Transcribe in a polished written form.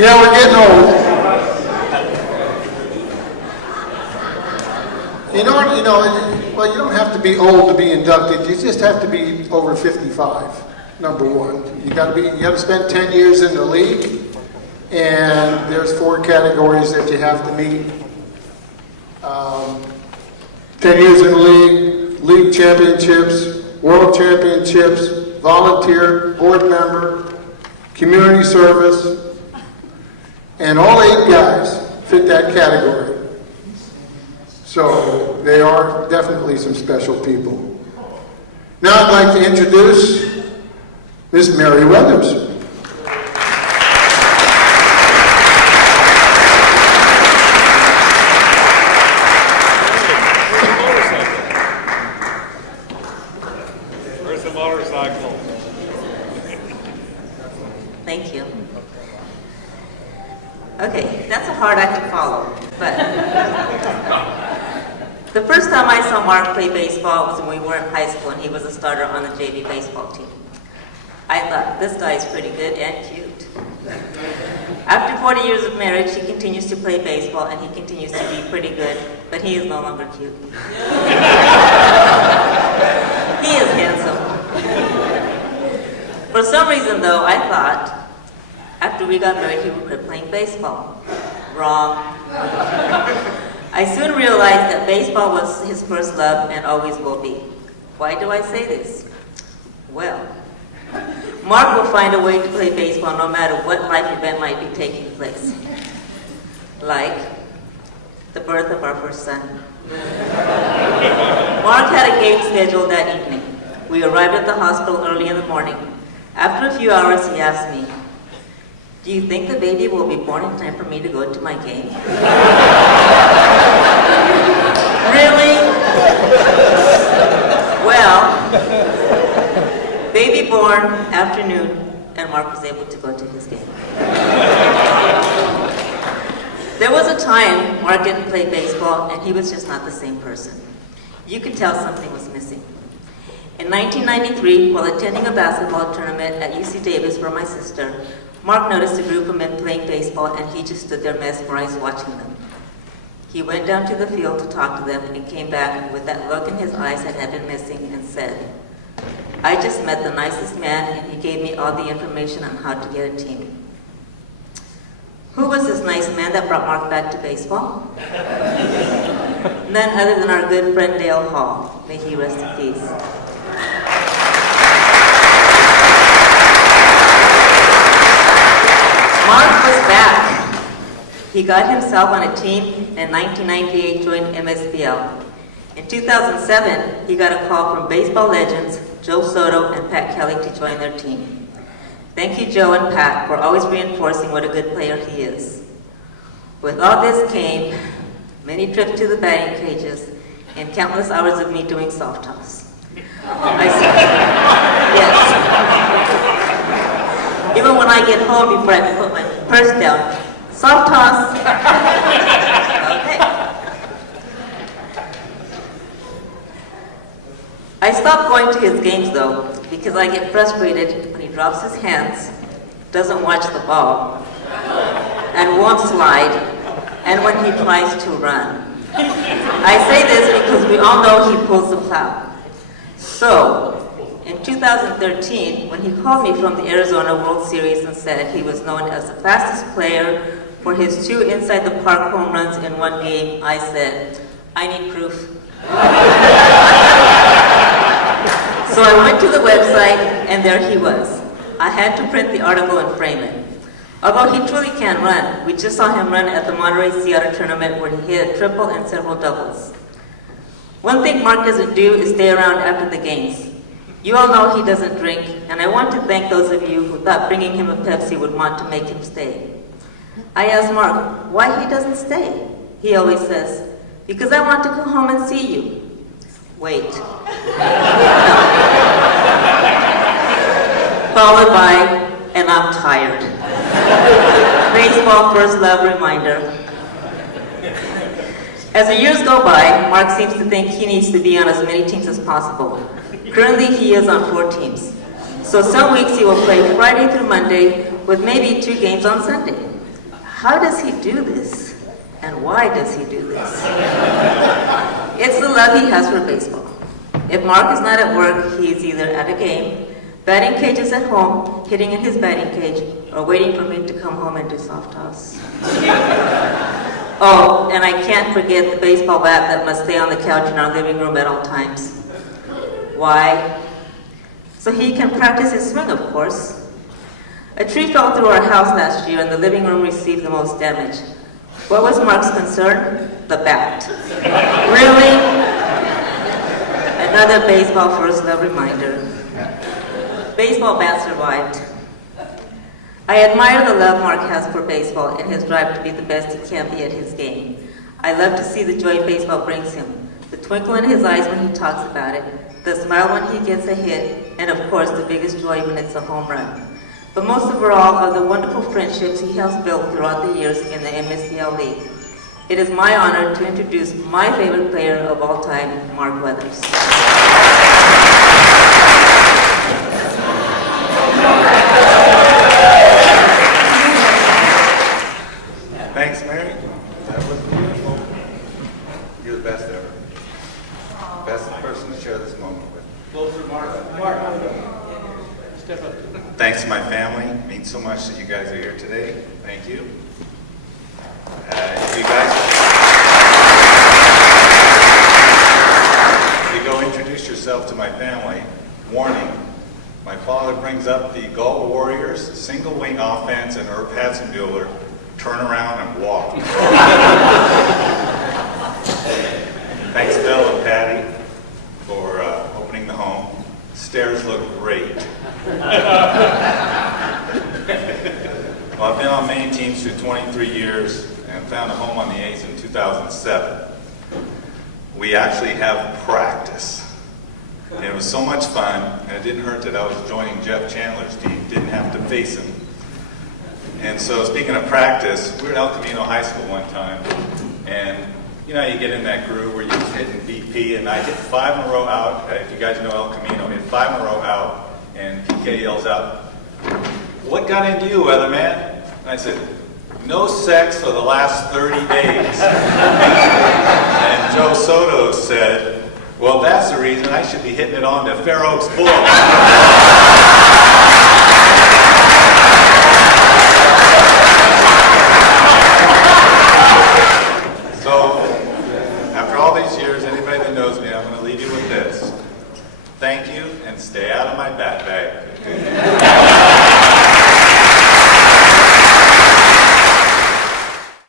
Yeah, we're getting old. Well, you don't have to be old to be inducted. You just have to be over 55, number one. You got to spend 10 years in the league, and there's 4 categories that you have to meet. 10 years in the league championships, world championships, volunteer, board member, community service, and all 8 guys fit that category. So they are definitely some special people. Now I'd like to introduce Miss Mary Weathers. Where's the motorcycle? Thank you. Okay, that's a hard act to follow, but the first time I saw Mark play baseball was when we were in high school and he was a starter on the JV baseball team. I thought, this guy is pretty good and cute. After 40 years of marriage, he continues to play baseball and he continues to be pretty good, but he is no longer cute. He is handsome. For some reason though, I thought, after we got married, he would quit playing baseball. Wrong. I soon realized that baseball was his first love and always will be. Why do I say this? Well, Mark will find a way to play baseball no matter what life event might be taking place. Like the birth of our first son. Mark had a game scheduled that evening. We arrived at the hospital early in the morning. After a few hours, he asked me, "Do you think the baby will be born in time for me to go to my game?" Really? Well, baby born, afternoon, and Mark was able to go to his game. There was a time Mark didn't play baseball and he was just not the same person. You could tell something was missing. In 1993, while attending a basketball tournament at UC Davis for my sister, Mark noticed a group of men playing baseball and he just stood there mesmerized watching them. He went down to the field to talk to them and came back with that look in his eyes that had been missing and said, "I just met the nicest man and he gave me all the information on how to get a team." Who was this nice man that brought Mark back to baseball? None other than our good friend Dale Hall. May he rest in peace. Mark was back. He got himself on a team and in 1998 joined Smsbl. In 2007, he got a call from baseball legends Joe Soto and Pat Kelly to join their team. Thank you, Joe and Pat, for always reinforcing what a good player he is. With all this came many trips to the batting cages and countless hours of me doing soft toss. Yes. Even when I get home before I put my purse down, soft toss. Okay. I stopped going to his games though, because I get frustrated when he drops his hands, doesn't watch the ball, and won't slide, and when he tries to run. I say this because we all know he pulls the plow. So, in 2013, when he called me from the Arizona World Series and said he was known as the fastest player for his 2 inside the park home runs in one game, I said, "I need proof." So I went to the website and there he was. I had to print the article and frame it. Although he truly can run, we just saw him run at the Monterey Seattle tournament where he hit a triple and several doubles. One thing Mark doesn't do is stay around after the games. You all know he doesn't drink, and I want to thank those of you who thought bringing him a Pepsi would want to make him stay. I asked Mark why he doesn't stay. He always says, "Because I want to go home and see you." Wait. Followed by, "And I'm tired." Baseball first love reminder. As the years go by, Mark seems to think he needs to be on as many teams as possible. Currently, he is on 4 teams. So some weeks he will play Friday through Monday with maybe 2 games on Sunday. How does he do this? And why does he do this? It's the love he has for baseball. If Mark is not at work, he is either at a game, batting cages at home, hitting in his batting cage, or waiting for me to come home and do soft toss. Oh, and I can't forget the baseball bat that must stay on the couch in our living room at all times. Why? So he can practice his swing, of course. A tree fell through our house last year and the living room received the most damage. What was Mark's concern? The bat. Really? Another baseball first love reminder. Baseball bat survived. I admire the love Mark has for baseball and his drive to be the best he can be at his game. I love to see the joy baseball brings him, the twinkle in his eyes when he talks about it, the smile when he gets a hit, and of course the biggest joy when it's a home run. But most overall are the wonderful friendships he has built throughout the years in the Smsbl League. It is my honor to introduce my favorite player of all time, Mark Weathers. Thanks, Mary. That was beautiful. You're the best ever. Best person to share this moment with. Thanks to my family. It means so much that you guys are here today. Thank you. If you go introduce yourself to my family, warning, my father brings up the Gulf Warriors, single wing offense, and Herb Hatzenbuehler, turn around and walk. Thanks, Bill and Patty, for opening the home. Stairs look great. Well, I've been on many teams for 23 years and found a home on the A's in 2007. We actually have practice. And it was so much fun, and it didn't hurt that I was joining Jeff Chandler's team, didn't have to face him. And so speaking of practice, we were at El Camino High School one time, and you know, you get in that groove where you're hitting BP, and I hit 5 in a row out. If you guys know El Camino, hit 5 in a row out, and PK yells out, "What got into you, Weatherman?" And I said, "No sex for the last 30 days. And Joe Soto said, "Well, that's the reason I should be hitting it on to Fair Oaks Boulevard." Thank you, and stay out of my bat bag.